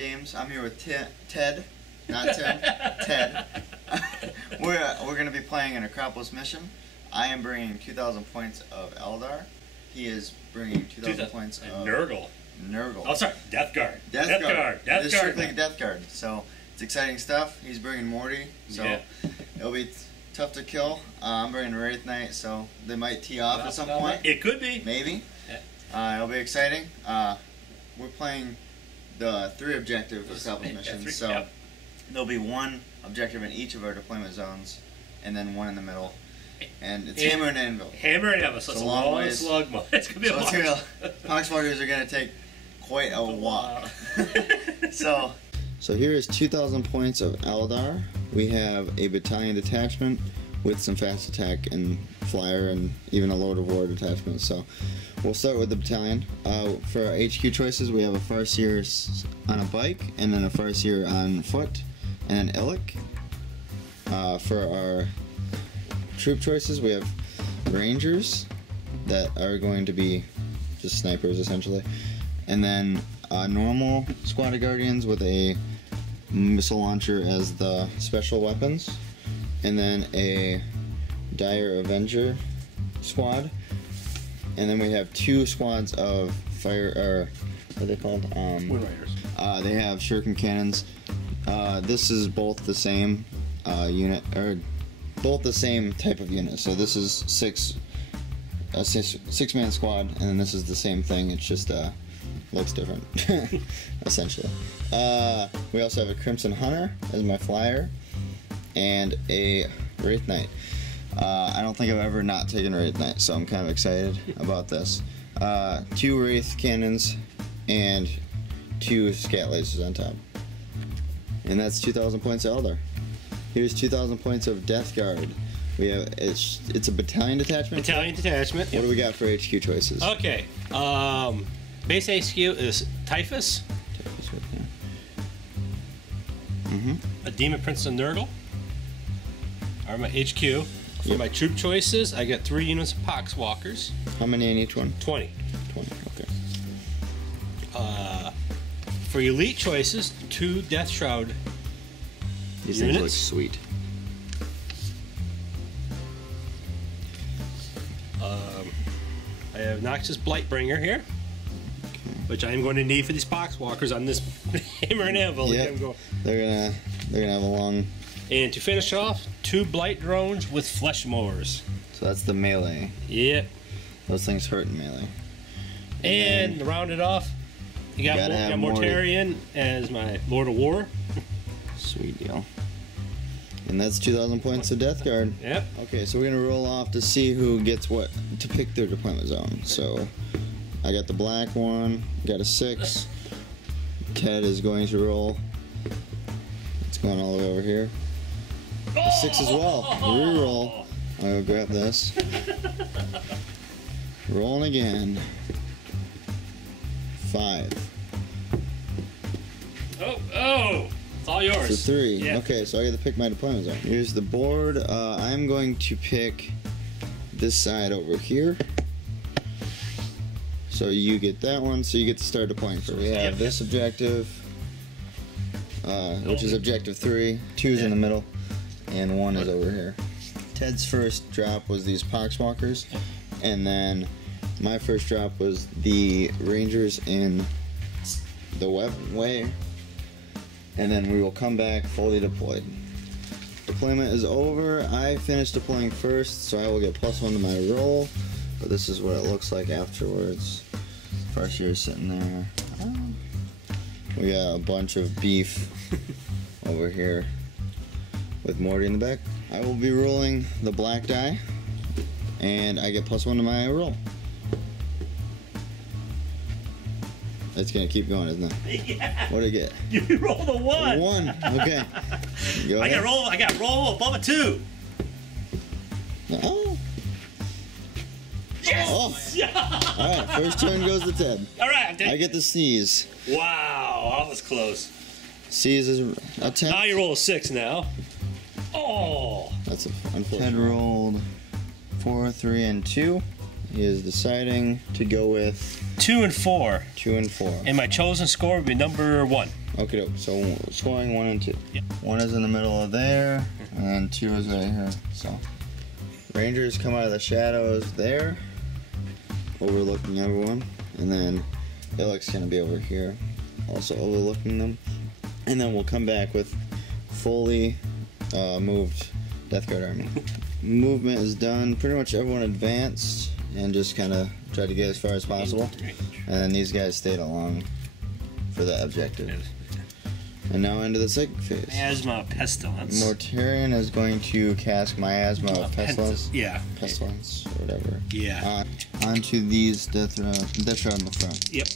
Games. I'm here with Ted, not Tim, Ted. We're going to be playing an Acropolis mission. I am bringing 2,000 points of Eldar. He is bringing 2,000 points of Nurgle. Oh, sorry, Death Guard. Death Guard. It is strictly a Death Guard. So it's exciting stuff. He's bringing Morty, so it'll be tough to kill. I'm bringing Wraith Knight, so they might tee off at some point. It could be. Maybe. It'll be exciting. We're playing the 3 objective Acropolis missions, so there'll be 1 objective in each of our deployment zones, and then 1 in the middle. And it's Hammer and Anvil. Hammer and Anvil, so it's a long slug mode. It's going to be a long Poxwalkers are going to take quite a walk. So here is 2,000 points of Eldar. We have a battalion detachment with some fast attack and flyer and even a load of war detachments. So we'll start with the battalion. For our HQ choices, we have a Farseer on a bike, and then a Farseer on foot, and an Illic. For our troop choices, we have Rangers that are going to be just snipers essentially, and then normal squad of Guardians with a missile launcher as the special weapons, and then a Dire Avenger squad, and then we have 2 squads of fire, or what are they called? Wind Riders. They have shuriken cannons. This is both the same unit, or both the same type of unit. So this is a 6-man squad, and then this is the same thing. It's just looks different, essentially. We also have a Crimson Hunter as my flyer, and a Wraith Knight. I don't think I've ever not taken Wraith Knight, so I'm kind of excited about this. 2 Wraith cannons and 2 scat lasers on top. And that's 2,000 points of Eldar. Here's 2,000 points of Death Guard. We have it's a battalion detachment. Battalion detachment. What do we got for HQ choices? Okay. Base HQ is Typhus. Typhus right there. A Demon Prince of Nurgle are my HQ. For my troop choices, I get 3 units of Poxwalkers. How many in each one? 20. 20. Okay. For elite choices, 2 Death Shroud. These things look sweet. I have Noxus Blightbringer here, which I am going to need for these Poxwalkers on this Hammer and Anvil. Yep. They're gonna have a long. And to finish off, 2 Blight Drones with Flesh Mowers. So that's the melee. Yep. Those things hurt in melee. And to round it off, you got Mortarion as my Lord of War. Sweet deal. And that's 2,000 points of Death Guard. Yep. Okay, so we're gonna roll off to see who gets what to pick their deployment zone. So I got the black one, got a 6. Ted is going to roll. It's going all the way over here. 6 as well. Reroll. I'll grab this. Rolling again. 5. Oh! It's all yours. So 3. Yeah. Okay, so I get to pick my deployment zone. Here's the board. I'm going to pick this side over here. So you get that one, so you get to start deploying first. We have this objective, which is objective 3. 2's in the middle, and 1 is over here. Ted's first drop was these Poxwalkers, and then my first drop was the Rangers in the weapon way. And then we will come back fully deployed. Deployment is over. I finished deploying first, so I will get +1 to my roll. But this is what it looks like afterwards. Farseer is sitting there. We got a bunch of beef over here with Morty in the back. I will be rolling the black die, and I get +1 to my roll. It's gonna keep going, isn't it? Yeah. What do you get? You rolled a 1. 1. Okay. I got roll above a 2. Oh. Yes. Oh. All right. First turn goes to Ted. All right. I get the sneeze. Wow, that was close. Sneeze is a 10. Now you roll a 6 now. Oh. That's unfortunate. Ted rolled 4, 3, and 2. he is deciding to go with 2 and 4. 2 and 4. And my chosen score would be number 1. Okay, so scoring 1 and 2. Yep. 1 is in the middle of there, and then 2 is right here. So Rangers come out of the shadows there, overlooking everyone, and then Illich's gonna be over here, also overlooking them, and then we'll come back with fully moved Death Guard army. Movement is done. Pretty much everyone advanced and just kind of tried to get as far as possible, and then these guys stayed along for the objective. And now into the second phase. Miasma of Pestilence. Mortarion is going to cast Miasma of Pestilence. Yeah. Pestilence, or whatever. Yeah. Onto these Death Shroud in the front. Yep.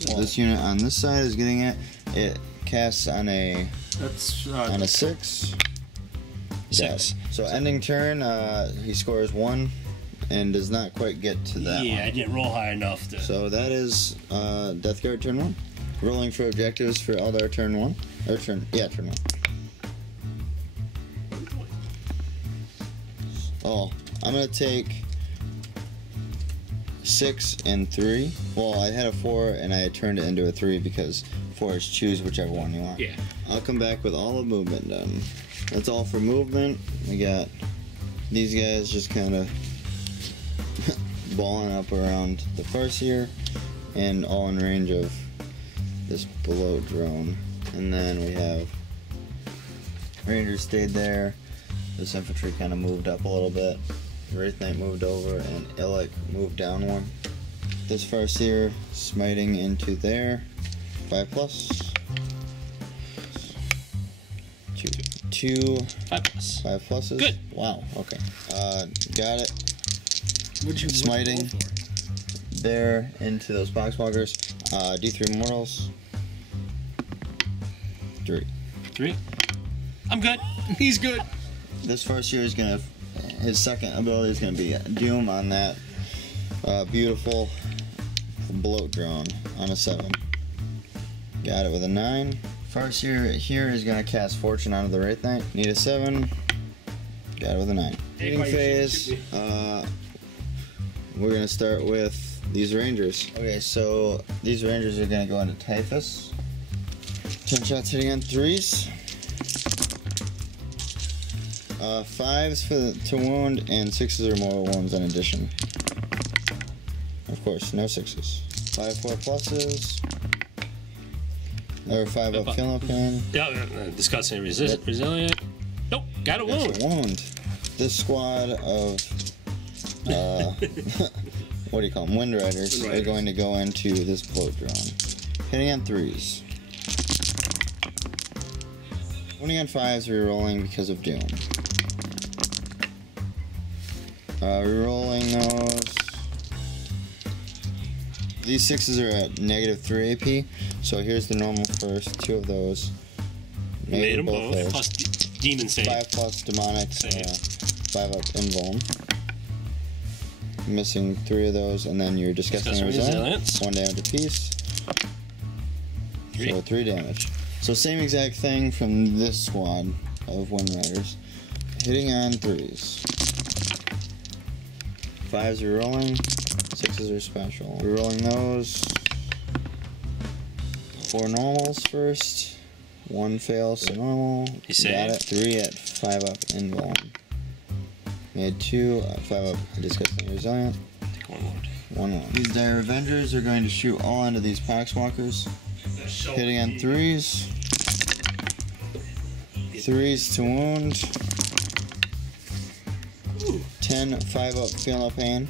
So this unit on this side is getting it. It casts on a 6. 6. So ending turn, he scores 1 and does not quite get to that one. Yeah, I didn't roll high enough to... So that is Death Guard turn 1. Rolling for objectives for Eldar turn 1. Or turn 1. Oh, I'm going to take 6 and 3. Well, I had a 4 and I turned it into a 3 because 4 is choose whichever one you want. Yeah. I'll come back with all the movement done. That's all for movement. We got these guys just kind of balling up around the Farseer and all in range of this below drone. And then we have Rangers stayed there. This infantry kind of moved up a little bit. Wraith Knight moved over and Illich moved down 1. This Farseer smiting into there. 5+. 2. 5+. 5 pluses. Good. Wow. Okay. Got it. What'd you Smiting roll for? there into those boxwalkers. D3 mortals. 3. 3. I'm good. He's good. This first year is gonna. His second ability is gonna be Doom on that beautiful bloat drone on a 7. Got it with a 9. First year here is gonna cast Fortune onto the Wraith Knight. Need a 7. Got it with a 9. Meeting phase. We're gonna start with these Rangers. Okay, so these Rangers are gonna go into Typhus. 10 shots hitting on 3s. 5s to wound and 6s or more wounds in addition. Of course, no 6s. 5 4 pluses. Or 5 up kill pin. Yeah, discussing resilient. Nope, got a wound. That's a wound. This squad of what do you call them? Wind Riders are going to go into this bloat drone. Hitting on 3s. Winning on 5s, rerolling because of Doom. Rerolling those. These 6s are at -3 AP, so here's the normal first. 2 of those. Made them both. There. Plus demon save. 5+ demonic. 5 up invuln. Missing 3 of those, and then you're discussing resilience. 1 damage apiece. 3. So 3 damage. So same exact thing from this squad of Wind Riders. Hitting on 3s. 5s are rolling. 6s are special. We're rolling those. 4 normals first. 1 fails, so normal. Got it. 3 at 5 up invuln. Made 2 at 5 up disgusting resilient. Take 1 wound. 1 wound. These Dire Avengers are going to shoot all into these Poxwalkers. Hitting on 3s. 3s to wound. 10 5 up feel no pain.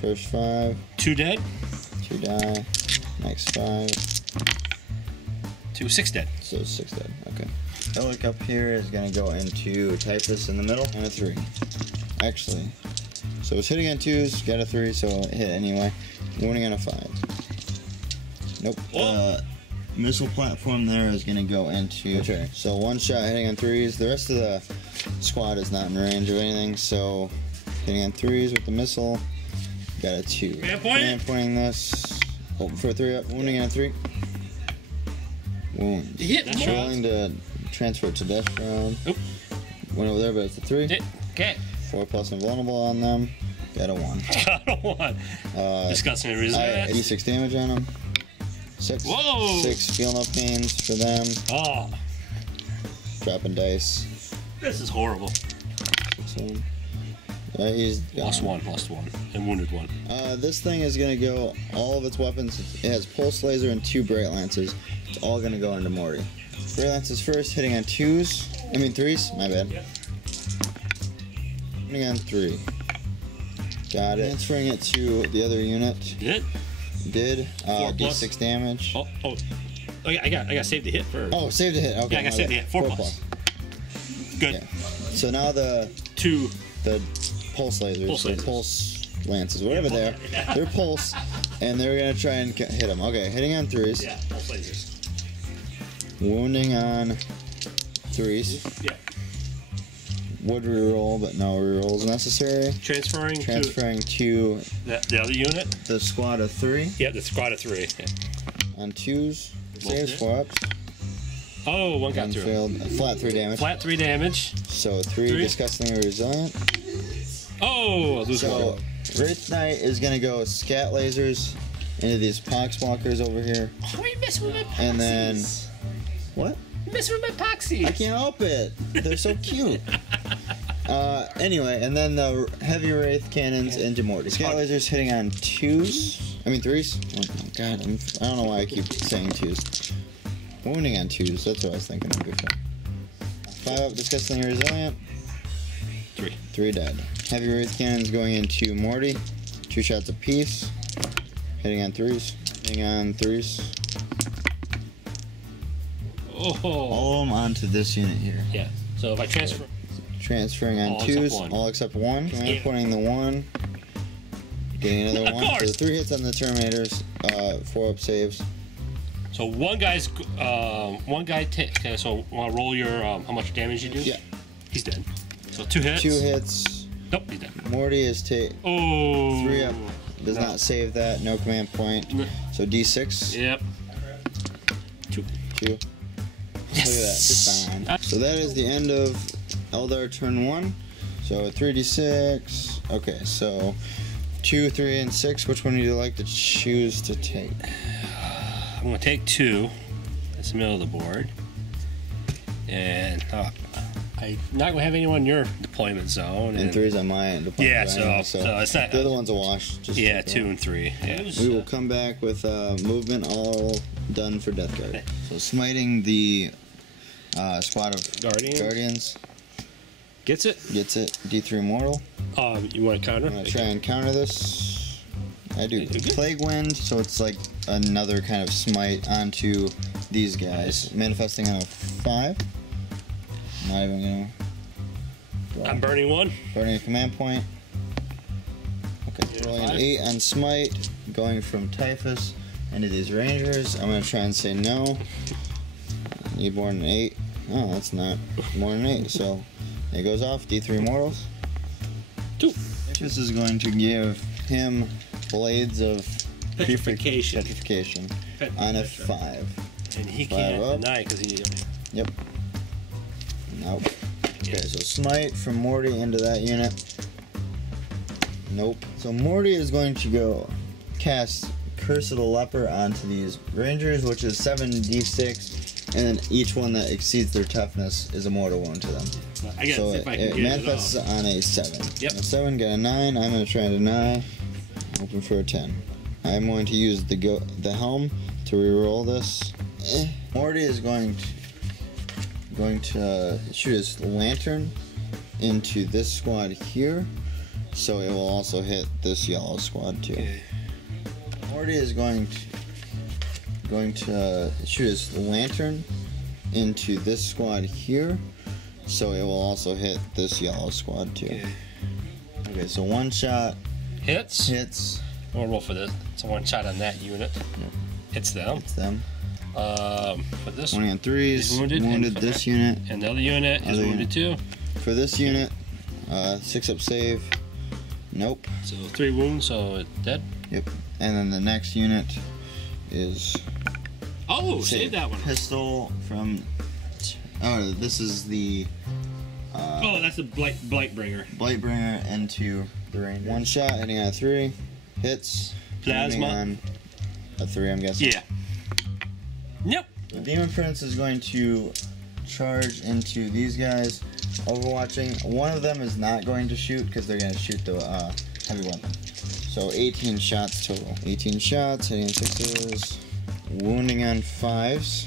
First 5. 2 dead. 2 die. Next 5. 2 6 dead. So 6 dead. Okay. Illich up here is going to go into Typhus in the middle and a 3. Actually, so it's hitting on 2s, got a 3, so it hit anyway. Wounding on a 5. Nope. Missile platform there is going to go into. Okay. So 1 shot hitting on 3s. The rest of the squad is not in range of anything, so hitting on 3s with the missile. Got a 2. Man pointing this. Oh, for a 3 up. Wounding on a 3. Wound. Rolling to transfer it to Death Shroud. Oop. Went over there, but it's a 3. Okay. 4+ invulnerable on them. Got a 1. Got a 1. Disgusting result. 86 damage on them. 6. Whoa! 6 feel no pains for them. Oh. Dropping dice. This is horrible. So, he's gone. +1, and wounded 1. This thing is gonna go. All of its weapons. It has pulse laser and 2 bright lances. It's all gonna go into Morty. Bright lances first, hitting on 2s. I mean 3s. My bad. Yep. Hitting on 3. Got it. Transferring it to the other unit. Did. 4+. D6 damage. Oh, I got saved the hit first. Oh, saved the hit. Okay. Yeah, I got saved the hit. 4+. Good. Yeah. So now the pulse lasers, the pulse lances, whatever they are, they're pulse, and they're gonna try and hit them. Okay, hitting on 3s. Yeah, pulse lasers. Wounding on 3s. Yeah. Would reroll, but no rerolls necessary. Transferring to the other unit. The squad of 3. Yeah, the squad of 3. Yeah. On 2s. Saves 4-ups. Oh, 1 got through. Failed. Flat 3 damage. Flat 3 damage. So 3 disgustingly resilient. Oh, so Wraith Knight is gonna go scat lasers into these poxwalkers over here. Why are you messing with my poxies? And then what? You're messing with my poxies. I can't help it. They're so cute. Anyway, and then the heavy Wraith cannons into Morty. Scat lasers hitting on 2s. I mean 3s. Oh my god, I don't know why I keep saying 2s. Wounding on 2s. That's what I was thinking of before. 5-up, disgustingly resilient. 3 dead. Heavy Wraith cannons going into Morty. 2 shots apiece. Hitting on 3s. Hitting on 3s. Oh. All of them onto this unit here. Yeah. So if I transfer. Transferring on all 2s. Except all except 1. Yeah. Pointing the 1. Getting another 1. So 3 hits on the Terminators. 4-up saves. So one guy. Okay, so want to roll your how much damage you do? Yeah. He's dead. So 2 hits. 2 hits. Nope, he's dead. Morty is 3 up. Does not save that. No command point. No. So D6. Yep. 2. Yes. Look at that. Just fine. So that is the end of Eldar turn 1. So 3d6. Okay, so 2, 3, and 6. Which one would you like to choose to take? I'm going to take 2. That's the middle of the board. And I'm not going to have anyone in your deployment zone. And 3's on my deployment zone. Yeah, so it's not. The other one's a wash. Just 2 and 3. Yeah. We will come back with movement all done for Death Guard. So smiting the squad of Guardians. Gets it? Gets it. D3 mortal. You want to counter? I'm going to try and counter this. I do. Plague Wind, so it's like another kind of smite onto these guys. Manifesting on a 5. Not even going to... I'm burning 1. Burning a command point. Okay, rolling an 8 on smite. Going from Typhus into these Rangers. I'm going to try and say no. Need more than 8. Oh, that's not more than 8, so it goes off. D3 mortals. 2. This is going to give him Blades of Petrification. On a 5. And he can't deny because he... Yep. Nope. Okay, so smite from Morty into that unit. Nope. So Morty is going to go cast Curse of the Leper onto these Rangers, which is 7d6, and then each one that exceeds their toughness is a mortal wound to them. So it manifests on a 7. Yep. A 7, get a 9. I'm going to try and deny. Open for a 10. I'm going to use the helm to reroll this. Morty is going to shoot his lantern into this squad here, so it will also hit this yellow squad too. Okay. Morty is going to shoot his lantern into this squad here, so it will also hit this yellow squad too. Okay, so 1 shot hits. We'll roll for this. It's a 1 shot on that unit. Yep. Hits them. For this 20 on 3s. Wounded this unit. And the other unit is wounded too. For this unit, 6-up save. Nope. So 3 wounds, so it's dead. Yep. And then the next unit is... save that one. Pistol from... Oh, this is the Oh, that's a Blightbringer. Blightbringer into the range. One shot, hitting on a 3. Hits. Plasma. On a 3, I'm guessing. Yeah. Nope. The Demon Prince is going to charge into these guys. Overwatching. One of them is not going to shoot because they're going to shoot the heavy weapon. So 18 shots total. 18 shots, hitting 6s, wounding on 5s.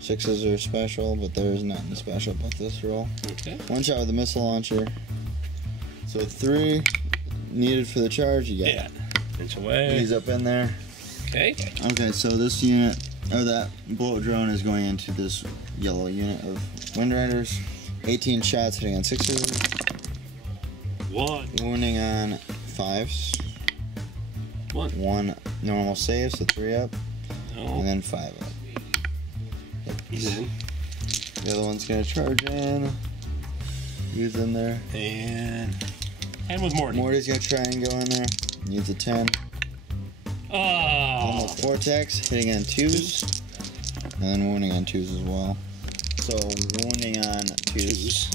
6s are special, but there is nothing special about this roll. Okay. One shot with the missile launcher. So 3 needed for the charge. You got it. Inch away. He's up in there. Okay. Okay, so this unit, or that bloat drone, is going into this yellow unit of Wind Riders. 18 shots, hitting on 6s. 1. Wounding on 5s. 1 normal save, so 3 up. No. And then 5 up. He's in. The other one's gonna charge in. He's in there. And with Morty. Morty's gonna try and go in there. Needs a 10. Oh. Almost vortex, hitting on 2s. And then wounding on 2s as well. So wounding on 2s.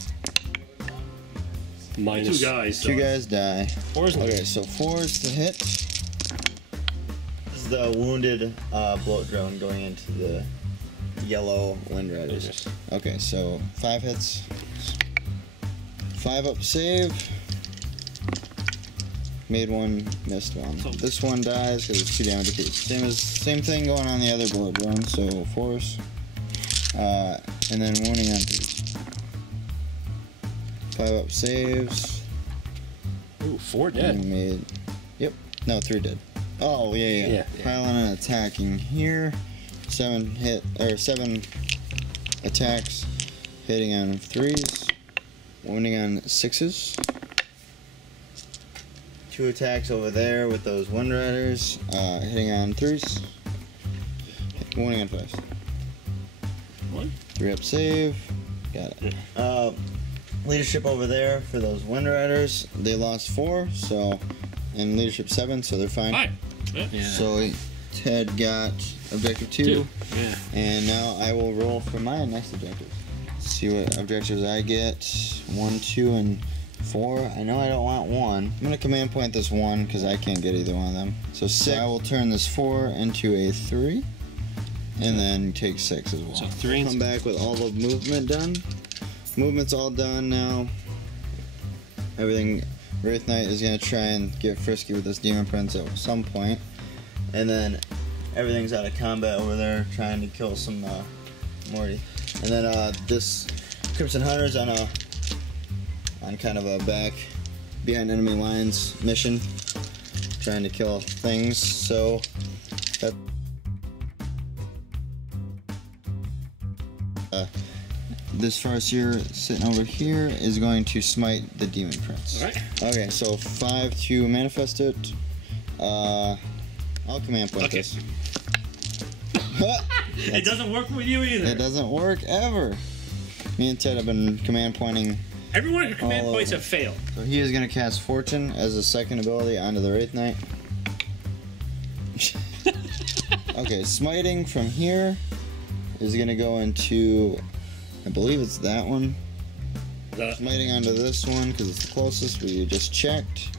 Minus 2 guys. 2 guys die. 4's okay, so 4's to hit. This is the wounded bloat drone going into the yellow Wind Riders. Okay, so 5 hits. 5 up save. Made 1, missed 1. So this one dies because it's 2 damage apiece. Same thing going on the other bloat drone. So force. And then wounding on 3. 5 up saves. Ooh, 4 dead. Made. Yep. No, 3 dead. Oh yeah. Piling and attacking here. 7 attacks, hitting on 3s, wounding on 6s. 2 attacks over there with those Wind Riders, hitting on 3s, wounding on 5s. 1. 3 up save, got it. Leadership over there for those Wind Riders, they lost 4, so, and leadership 7, so they're fine. Fine. Yeah. So Ted got objective 2. Yeah. And now I will roll for my next objective. See what objectives I get. 1, 2, and 4. I know I don't want 1. I'm going to command point this 1 because I can't get either one of them. So 6. I will turn this 4 into a 3. And then take 6 as well. So 3. Come back with all the movement done. Movement's all done now. Everything. Wraith Knight is going to try and get frisky with this Demon Prince at some point. And then everything's out of combat over there, trying to kill some Morty. And then this Crimson Hunter's on kind of a back behind enemy lines mission, trying to kill things. So that this Farseer sitting over here is going to smite the Demon Prince. All right. Okay, so 5 to manifest it. I'll command point this. It doesn't work with you either. It doesn't work ever. Me and Ted have been command pointing. Every one of your command points have failed. So he is going to cast Fortune as a second ability onto the Wraith Knight. Okay, smiting from here is going to go into, I believe it's that one. Smiting onto this one because it's the closest, but you just checked.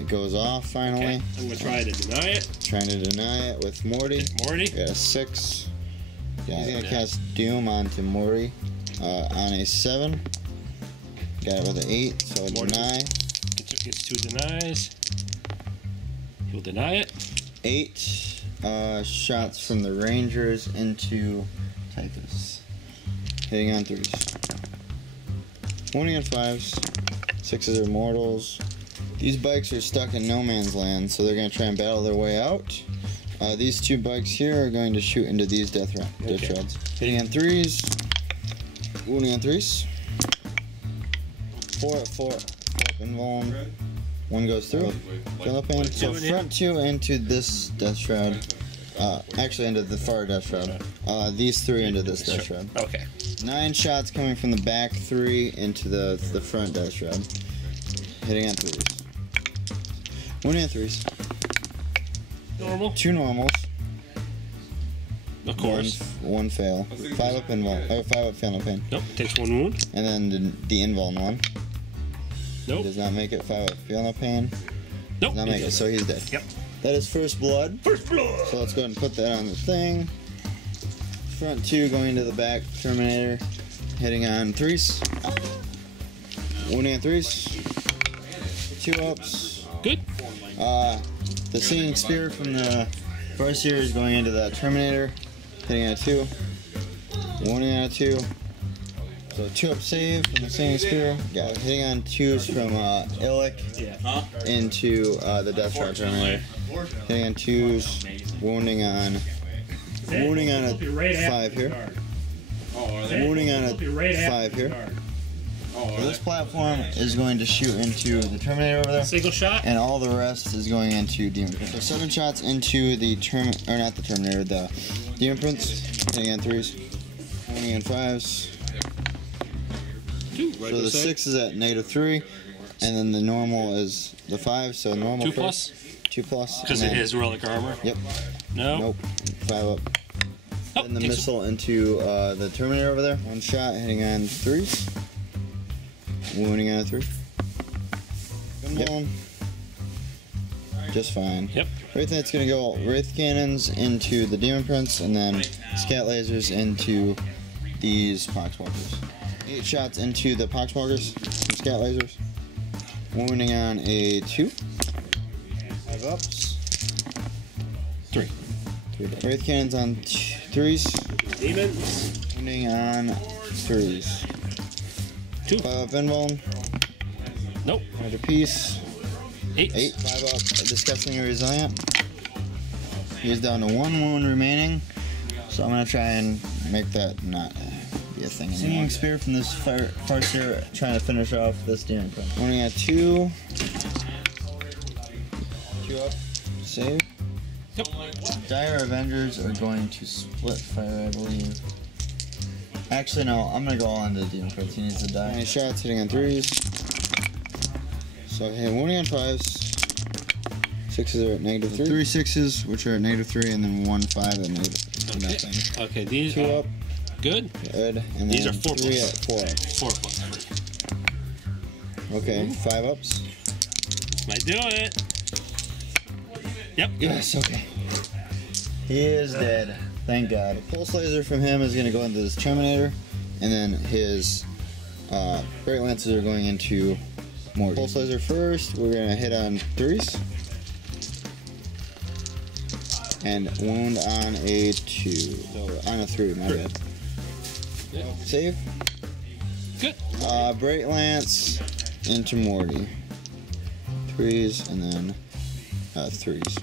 It goes off finally. Okay. I'm going to try to deny it. Trying to deny it with Morty. Morty? Got a 6. Yeah, he's going to cast Doom onto Morty on a 7. Got it with an 8, so Morty deny. Gets 2 denies. He'll deny it. 8 shots from the Rangers into Typhus. Hitting on 3s. Wounding on 5s. 6s are mortals. These bikes are stuck in no man's land, so they're going to try and battle their way out. These 2 bikes here are going to shoot into these death shreds. Hitting on 3s. Wounding on 3s. 4 up invuln. 1 goes through. Philippine. So front 2 into this death shroud. Actually into the far death shroud. These 3 into this death shroud. Okay. 9 shots coming from the back, 3 into the front death shroud. Hitting on 3s. Wounding on 3s. Normal. 2 normals. No Of course. One fail. 5 up invul. Or 5 up fail no pain. Nope. Takes 1 wound. And then the invuln one. Nope. Does not make it. 5 up fail no pain. Nope. Does not make it. So he's dead. Yep. That is first blood. First blood. So let's go ahead and put that on the thing. Front 2 going to the back. Terminator. Hitting on 3s. Wounding on 3s. 2 ups. Good. The Singing Spear from the Farseer is going into that Terminator. Hitting on a 2. Wounding on a 2. So 2 up save from the Singing Spear. Got it. Hitting on 2s from Illic into the Death Shot Terminator. Hitting on 2s. Wounding on a 5 here. Wounding on a 5 here. So this platform is going to shoot into the Terminator over there. Single shot. And all the rest is going into Demon Prince. So 7 shots into the not the Terminator, the Demon Prince. Hitting on 3s. Wounding on 5s. So the 6 is at -3. And then the normal is the 5. So normal 2 plus? 2 plus. Because it is relic armor. Yep. No. Nope. 5 up. Oh, and the missile into the Terminator over there. 1 shot hitting on 3s. Wounding on a 3. Yep. Just fine. Yep. Right then it's going to go Wraith Cannons into the Demon Prince and then Scat Lasers into these Poxwalkers. 8 shots into the Poxwalkers from Scat Lasers. Wounding on a 2. 5 ups. 3. Wraith Cannons on 3s. Demons. Wounding on 3s. 2. 5 up invuln. Nope. Another piece. 8. 5 up disgustingly resilient. He's down to 1 wound remaining. So I'm gonna try and make that not be a thing anymore. Singing Spear from this Farseer trying to finish off this Demon Prince. Wounding at 2. 2 up. Save. Yep. Dire Avengers are going to split fire, I believe. Actually, no, I'm gonna go on to the Demon Prince. He needs to die. 9 shots hitting on 3s. So, hey, wounding on 5s. 6s are at -3. 3 6s, which are at -3, and then 1 5 at nothing. Okay, these 2 are up. good. Good. And These then are 4 3 plus. at 4 up. 4 plus. Okay, 5 ups. Might do it. Yep. Yes, okay. He is dead. Thank God. Pulse Laser from him is going to go into this Terminator, and then his Great Lances are going into Morty. Pulse Laser first, we're going to hit on 3s. And wound on a 2. So, on a 3, my bad. Save. Good. Great Lance into Morty. 3s, and then 3s.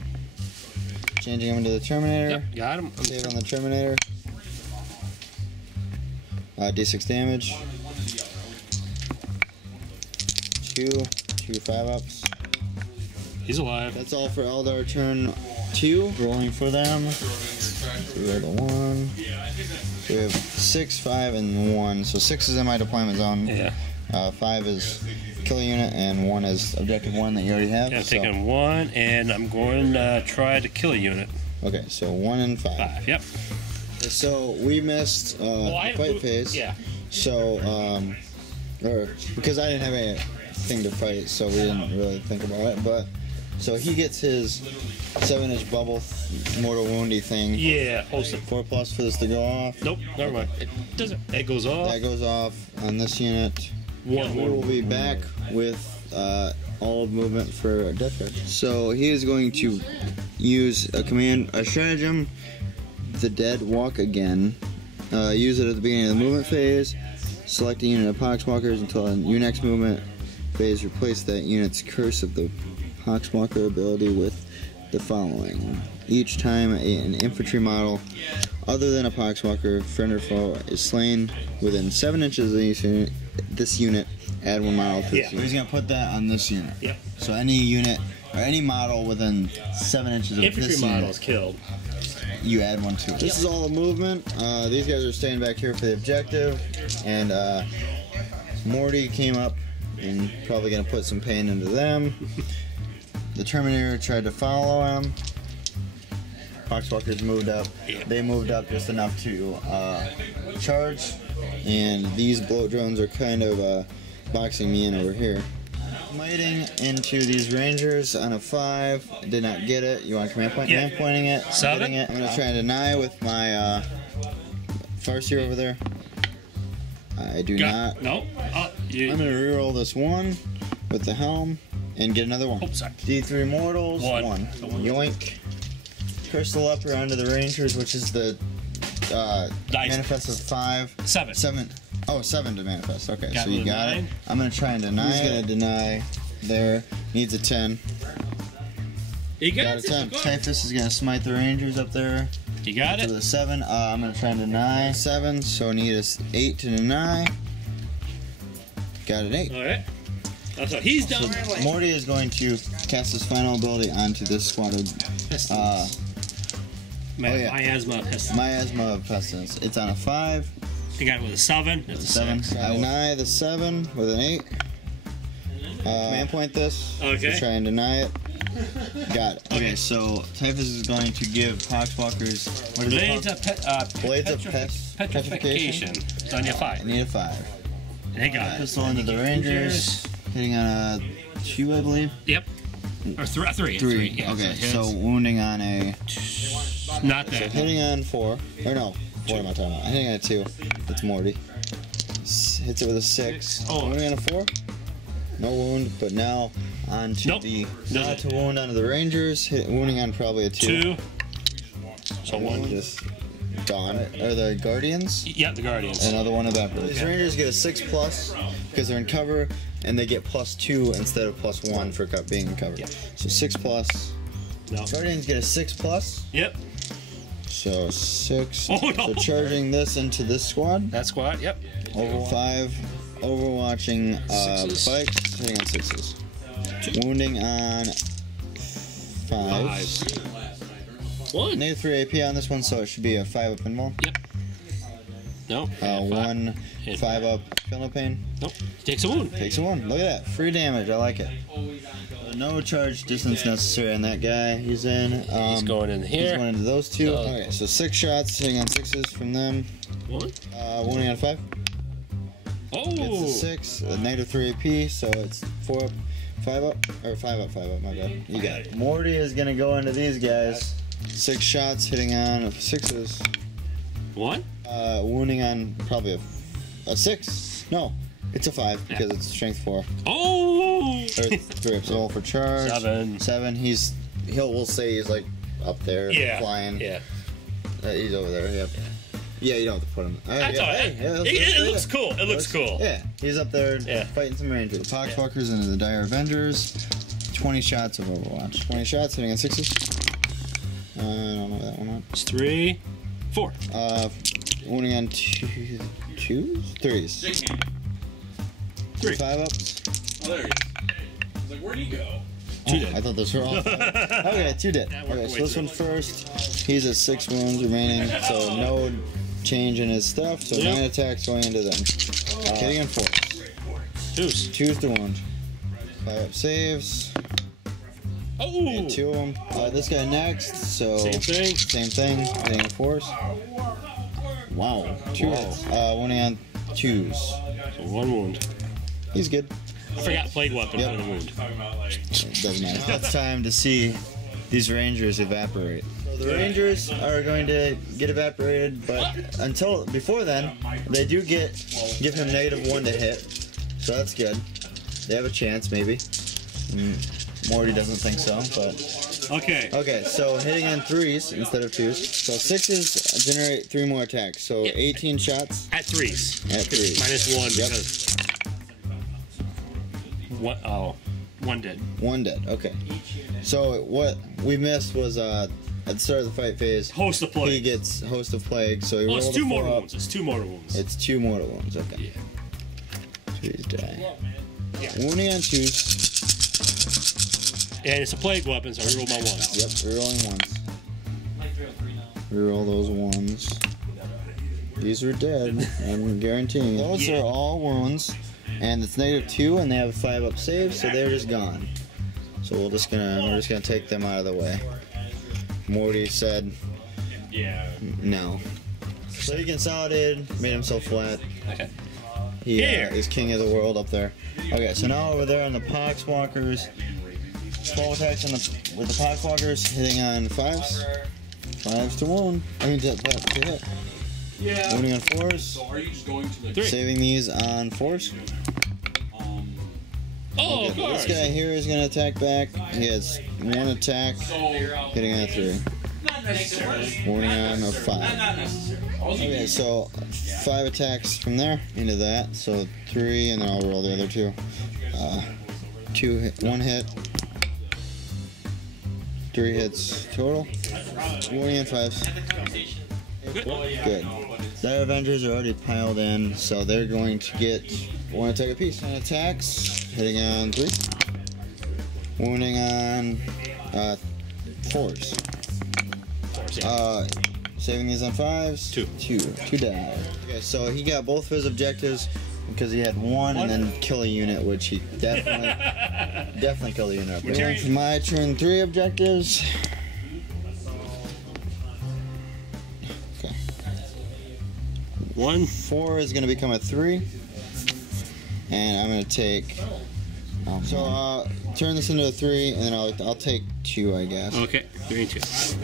Changing him into the Terminator. Yep, got him. Save on the Terminator. D6 damage. 2 5 ups. He's alive. That's all for Eldar turn 2. Rolling for them. We rolled a 1. So we have 6, 5, and 1. So 6 is in my deployment zone. Yeah. 5 is kill unit, and 1 is objective 1 that you already have. Yeah, I'm taking 1, and I'm going to try to kill a unit. Okay, so 1 and 5. 5, yep. So we missed fight phase. Yeah. So, or because I didn't have anything to fight, so we didn't really think about it. But so he gets his 7-inch bubble mortal woundy thing. Yeah. Also, 4 plus for this to go off. nope. Never mind. It doesn't. It goes off. That goes off on this unit. We will be back with all of movement for Death Red. So he is going to use a stratagem. The Dead Walk again. Use it at the beginning of the movement phase. Select a unit of Poxwalkers until in your next movement phase. Replace that unit's curse of the Poxwalker ability with the following. Each time an infantry model other than a Poxwalker, friend or foe, is slain within 7 inches of this unit, add 1 model to this unit. So he's going to put that on this unit. Yep. So any unit or any model within 7 inches of Infantry this model unit, is killed. you add 1 to it. This is all the movement. These guys are staying back here for the objective, and Morty came up and probably going to put some pain into them. The Terminator tried to follow him. Poxwalkers moved up. Yeah. They moved up just enough to charge, and these bloat drones are kind of boxing me in over here. Miting into these Rangers on a 5. Did not get it. You want to command point? Yeah. Command pointing it. 7. Getting it. I'm going to try and deny with my Farseer over there. I do not. No. I'm going to reroll this 1 with the helm and get another 1. Oh, sorry. D3 mortals. 1. Yoink. Crystal upper onto the Rangers, which is the manifest of 5. 7. 7. Oh, 7 to manifest. Okay, Got so you got 9. it. I'm going to try and deny. He's going to deny there. Needs a 10. You Got a 10. Typhus is going to smite the Rangers up there. You got it. To the 7. I'm going to try and deny 7, so need a 8 to deny. Got an 8. All right. So he's done. So Morty is going to cast his final ability onto this squad of Miasma of Pestilence. Miasma of Pestilence. It's on a 5. You got it with a 7. It's a 7. 6. I deny the 7 with an 8. Command point this. Okay. To try and deny it. Got it. Okay, so Typhus is going to give Poxwalkers. What is Blades it called? of Blades of Petrification. It's on your 5. I need a 5. They got it. Pistol into the Rangers. Hitting on a 2, I believe. Yep. Or 3. 3. Yeah, Okay, so so wounding on a. not So that. hitting on 4. Or no. What am I talking about? Hitting on a 2. That's Morty. Hits it with a 6. Oh. Wounding on a 4. No wound, but now on to the. Not to wound onto the Rangers. Wounding on probably a 2. 2. So 1. Just gone. Or the Guardians? Yeah, the Guardians. Another one evaporates. These Rangers get a 6+ because they're in cover, and they get +2 instead of +1 for being in cover. Yeah. So 6+. No. Guardians get a 6+. Yep. So 6. Oh, no. So charging this into this squad. That squad. Yep. Over 5. Overwatching Sixes. spikes. Hitting on 6s. Wounding on 5s. 1. Negative 3 AP on this one, so it should be a 5 up pinball. Yep. Nope. 1 5 up Philippine. Nope. Takes a wound. Takes a 1. Look at that. Free damage. I like it. No charge distance necessary on that guy. He's in. He's going in here. He's going into those 2. So- Okay, so 6 shots, hitting on 6s from them. 1. Wounding on 5. Oh. It's a 6. Negative 3 AP, so it's 4 up, 5 up, or 5 up, 5 up. My bad. You got it. Morty is gonna go into these guys. 6 shots, hitting on 6s. 1. Wounding on probably a 6. No, it's a 5 because it's strength 4. Oh. Or 3 so roll for charge. 7. 7. We'll say he's like up there flying. Yeah. He's over there. Yep. Yeah, you don't have to put him. That's all right. It looks cool. It looks cool. Yeah, he's up there Yeah. fighting some Rangers. Poxwalkers into the Dire Avengers. 20 shots of Overwatch. 20 shots hitting on 6s. I don't know that one. It's 3, 4. Wounding on 2s? 3s. 3. 5 ups. Oh, there he is. I was like, where'd he go? 2 dead. I thought those were all. Okay, 2 dead. Okay, so this one first. He's at 6 wounds remaining, so no change in his stuff. So 9 attacks going into them. Hitting on 4. 2s. 2's to wound. 5 up saves. Oh. 2 of them. This guy next. So Same thing. Same thing. Hitting on 4s. Wow. 2 hits. Wounding on 2s. So 1 wound. He's good. I forgot plague weapon Yep. for the wound. It doesn't matter. Now it's time to see these Rangers evaporate. So the Rangers are going to get evaporated, but before then, they do give him -1 to hit, so that's good. They have a chance, maybe. Morty doesn't think so, but okay. So hitting on 3s instead of 2s. So 6s generate 3 more attacks. So 18 shots At 3s. at 3s. -1 Yep. because. What? Oh. 1 dead. 1 dead. Okay. So what we missed was at the start of the fight phase. Host of plague. He gets host of plague, so he Oh, it's rolled 2 a 4 mortal up. wounds. It's 2 mortal wounds. It's 2 mortal wounds. Okay. Yeah. 2's die. Yeah. Wounding on 2s. And it's a plague weapon, so I reroll my 1s. Yep. Rerolling 1s. Reroll those 1s. These are dead. I'm guaranteeing. Those are all wounds, and it's -2, and they have a 5 up save, so they're just gone. So we're just gonna take them out of the way. Morty said Yeah. no. So he consolidated, made himself flat. Okay. He is king of the world up there. Okay, so now over there on the Poxwalkers, 12 attacks with the Poxwalkers, hitting on 5s. 5s to 1. I mean to hit. Yeah. Wounding on 4s. So are you just going to the 3. Saving these on 4s. Oh, of Okay, course. this guy here is going to attack back. He has 1 attack, hitting on a 3. Not necessarily. Wounding on a 5. Not necessarily. Okay, so 5 attacks from there into that. So 3, and then I'll roll the other 2. 1 hit. 3 hits total. Wounding on 5s. Good. Their Avengers are already piled in, so they're going to get 1 attack apiece. 10 attacks, hitting on 3. Wounding on 4s. Saving these on 5s. 2 die. Okay, so he got both of his objectives because he had 1 and then kill a unit, which he definitely killed a unit. Going for my turn 3 objectives. Okay. 1. 4 is going to become a 3, and I'm going to take. So turn this into a 3, and then I'll take 2, I guess. Okay, 3 and 2.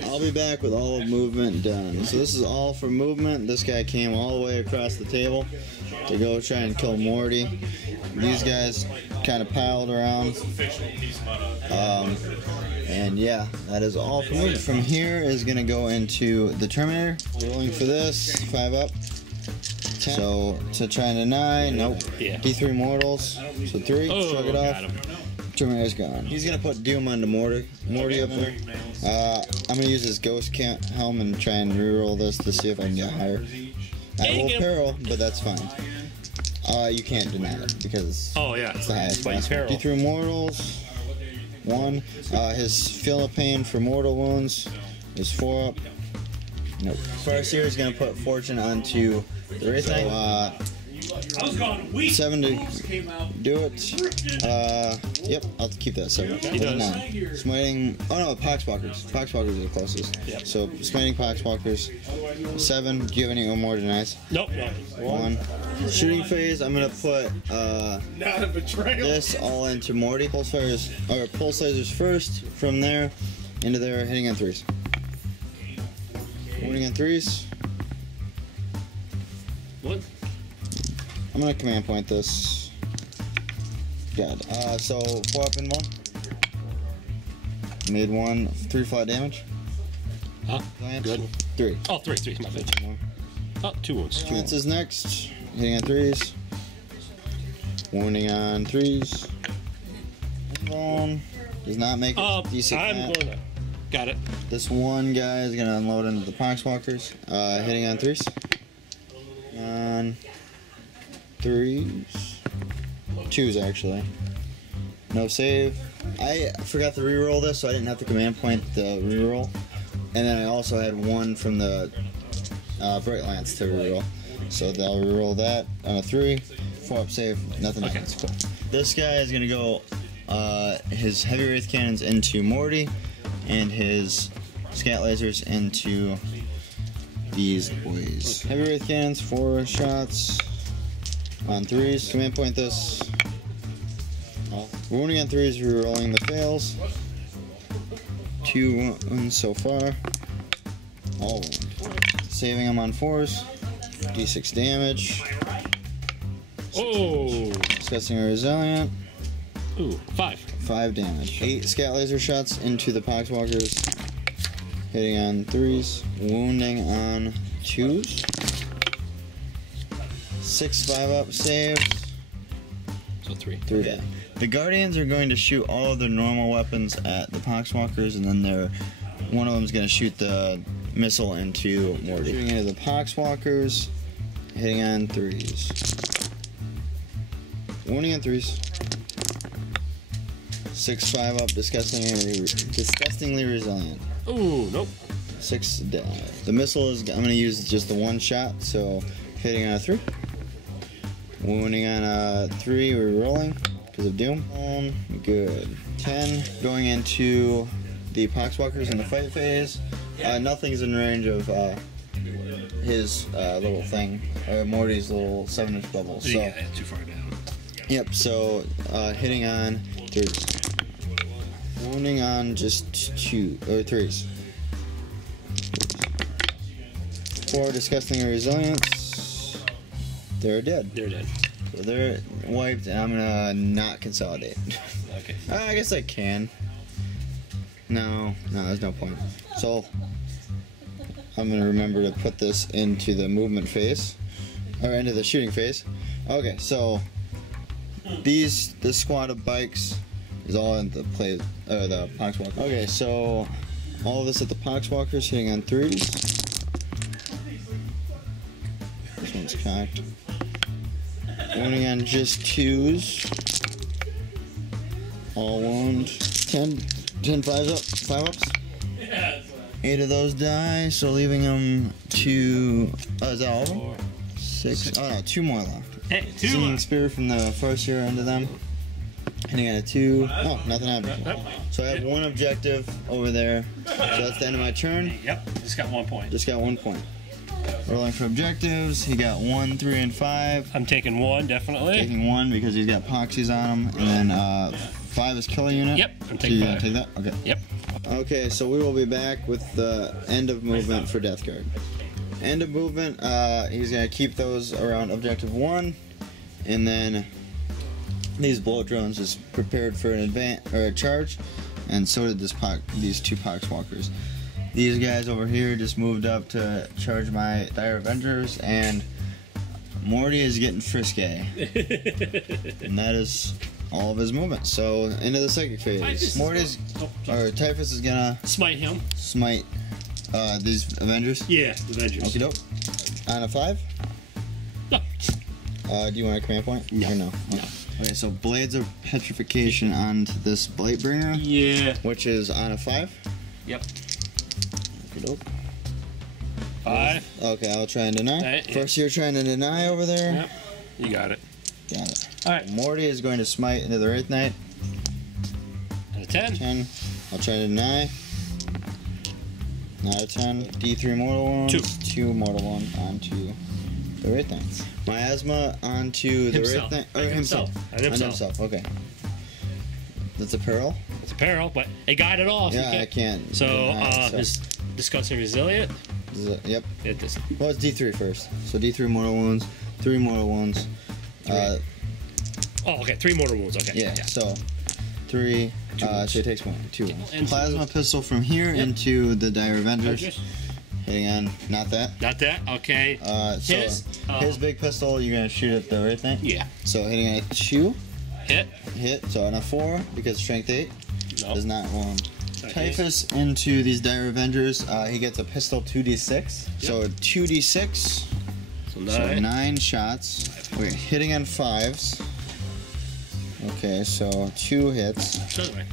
I'll be back with all of movement done. So this is all for movement. This guy came all the way across the table to go try and kill Morty. These guys kind of piled around. And yeah, that is all for movement. From here is going to go into the Terminator. Rolling for this, 5 up. 10. So to try and deny, nope. Yeah. D3 mortals, so 3, shrug it off. Got him. Terminator's gone. He's gonna put Doom onto Morty up there. I'm gonna use his ghost helm and try and reroll this to see if I can get higher. I will peril, but that's fine. You can't deny it because it's the highest possible. D3 mortals, 1. His feel of pain for mortal wounds is 4 up. Nope. Farseer is gonna put fortune onto the Wraith Knight. 7 to do it. Yep, I'll keep that 7. He does. 9. Smiting. Oh no, Poxwalkers. Poxwalkers are the closest. Yep. So smiting Poxwalkers. 7. Do you have any more denies? Nope. 1. Shooting phase. I'm gonna put Not a betrayal. this all into Morty. Pulse lasers first. From there into there, hitting on 3s. Wounding on 3s. What? I'm gonna command point this. God. So 4 up in 1. Made 1, 3 flat damage. Huh? Good. 3. Oh, 3. My bad. Oh, 2 wounds. This is next. Hitting on 3s. Wounding on 3s. Does not make it decent. I'm going to. Got it. This one guy is gonna unload into the Poxwalkers. Hitting on 3s. On 3s. 2s actually. No save. I forgot to reroll this, so I didn't have to command point the reroll. And then I also had 1 from the Bright Lance to reroll. So I'll reroll that on a 3. 4 up save. Nothing happens. Cool. This guy is gonna go his heavy wraith cannons into Morty, and his scat lasers into these boys. Heavy wraith cannons, 4 shots on 3s. Command point this. Wounding on 3s, rerolling the fails. 2 wounds so far. All wound. Saving them on 4s. D6 damage. Oh. Disgusting resilient. Ooh, 5. 5 damage. 8 scat laser shots into the Poxwalkers. Hitting on 3s. Wounding on 2s. 6 5 up saves. So 3. 3 die. The Guardians are going to shoot all of their normal weapons at the Poxwalkers, and then one of them is going to shoot the missile into Morty. Shooting into the Poxwalkers. Hitting on 3s. Wounding on 3s. 6 5 up, disgustingly resilient. Ooh, nope. 6 die. The missile is, I'm going to use just the 1 shot, so hitting on a 3. Wounding on a 3, we're rolling because of Doom. Good. 10 going into the Poxwalkers in the fight phase. Nothing's in range of his little thing, or Morty's little 7-inch bubble. So yeah, too far down. Yep. So hitting on 3s, wounding on just 2 or 3s. 4 disgusting and resilience. They're dead. They're dead. So they're wiped, and I'm gonna not consolidate. Okay. I guess I can. No, there's no point. So I'm gonna remember to put this into the movement phase, or into the shooting phase. Okay, so this squad of bikes is all in the the Poxwalker. Okay, so all of this at the Poxwalkers hitting on 3s. This one's cocked. Wounding on just 2s. All wound. 10 5 ups. 8 of those die, so leaving them 2. Is that all of them? 6. Oh no, 2 more left. Hey, 2 Seeing spear from the first year into them. Hitting on a 2. Oh, nothing happened. So I have 1 objective over there. So that's the end of my turn. Yep, just got 1 point. Just got 1 point. Rolling for objectives. He got 1, 3, and 5. I'm taking 1, definitely. Taking 1 because he's got poxies on him. And then 5 is kill a unit. Yep, I'm So taking you're 5. gonna take that? Okay. Yep. Okay, so we will be back with the end of movement for Death Guard. End of movement, he's going to keep those around objective 1, and then these blow drones is prepared for an a charge, and so did these 2 Poxwalkers. These guys over here just moved up to charge my Dire Avengers, and Morty is getting frisky. And that is all of his movement. So into the psychic phase. Morty's or Typhus is gonna smite him. Smite these Avengers. Yeah, the Avengers. Okie doke. On a 5. No. Do you want a command point? No. Or no. No. Okay, so Blades of Petrification onto this Blightbringer. Yeah. Which is on a 5. Yep. Okie doke. 5. Okay, I'll try and deny. Right, First you're trying to deny over there. Yep. You got it. Got it. Alright. Morty is going to smite into the Wraith Knight. And a 10. 10. I'll try to deny. Not a 10. D3 mortal wounds. 2 mortal wound onto the Wraith Knight. Miasma onto the Wraith Knight. Or himself. On himself. Okay. That's a peril? It's a peril, but it got it off. Yeah, I can't. So, deny, it's disgusting resilient. Yep. It doesn't. Well, it's D3 first. So D3 mortal wounds, 3 mortal wounds. Oh, okay. 3 mortal wounds. Okay. Yeah. So 3. So it takes 1, 2 wounds. And Plasma pistol from here into the Dire Avengers. Hitting on, not that. Not that. Okay. So his big pistol, you're gonna shoot at the Wraith Knight. Yeah. So hitting at 2. Hit. So on a 4 because strength 8 No. does not wound. Typhus into these Dire Avengers. He gets a pistol 2d6. Yep. So 2d6. So 9. So 9 shots. Okay, hitting on 5s. Okay, so 2 hits.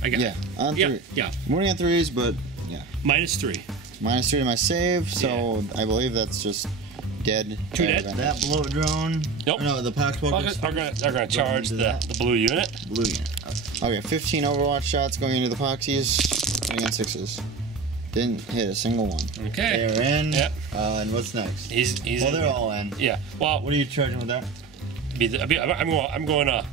I got Yeah, on 3. Yeah. Wounding on 3s, but yeah. -3. -3 to my save, so I believe that's just dead. 2 dead. That blow drone. Nope. No, the Poxwalkers Are gonna charge the blue unit. Blue unit. Okay, 15 Overwatch shots going into the Poxies. Hitting on 6s. Didn't hit a single one. Okay. They're in. Yep. And what's next? He's Well, they're all in. Yeah. Well, What are you charging with that? I'm going to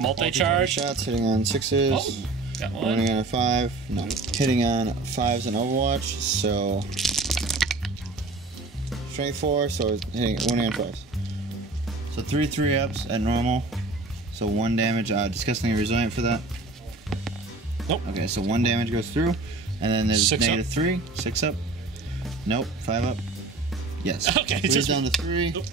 multi-charge. Shots hitting on 6s. Oh, got one. Running on a 5. No. Hitting on 5s in Overwatch. So strength 4. So hitting 1 and 5s. So 3 3-ups at normal. So 1 damage. Disgustingly resilient for that. Nope. Okay, so 1 damage goes through, and then there's Six negative up. 3. 6 up. Nope. 5 up. Yes. Okay, He's just- down to 3. Nope.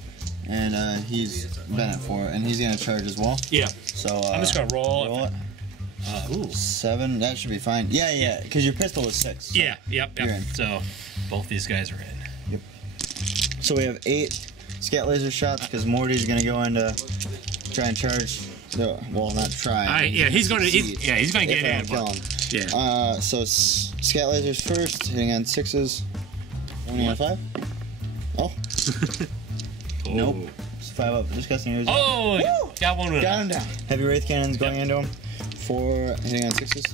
And he's been at 4, and he's gonna charge as well. Yeah. So I'm just gonna roll it. Ooh. 7. That should be fine. Yeah, because your pistol was 6. So. Yeah. Yep. You're in. So both these guys are in. Yep. So we have 8 scat laser shots because Morty's gonna go in to try and charge. No, well, not try. He's gonna get If I in. don't kill him. Yeah. So scat lasers first, hitting on 6s. Only on 5. Oh. Nope. It's 5 up. Disgusting. Oh, Woo! got one. Got him down. Heavy wraith cannons going into him. 4 hitting on 6s.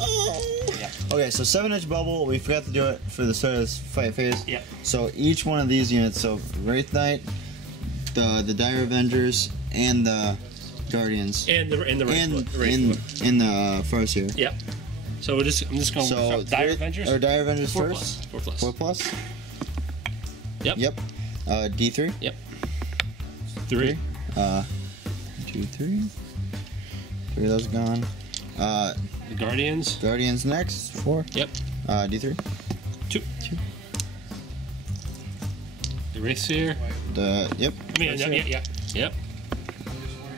Oh. Yeah. Okay, so 7-inch bubble. We forgot to do it for the start of this fight phase. Yep. So each one of these units, so Wraith Knight, the Dire Avengers, and the Guardians, And the in Wraith. the Farseer. Yep. So I'm just going So with Dire Avengers. Or Dire Avengers 4 first. plus. 4 plus. 4 plus. Yep. Yep. D3. Yep. 3. 2, 3. 3 of those gone. The Guardians. Guardians next. 4. Yep. D3. 2. The Wraithseer. Yep. I mean, Yep.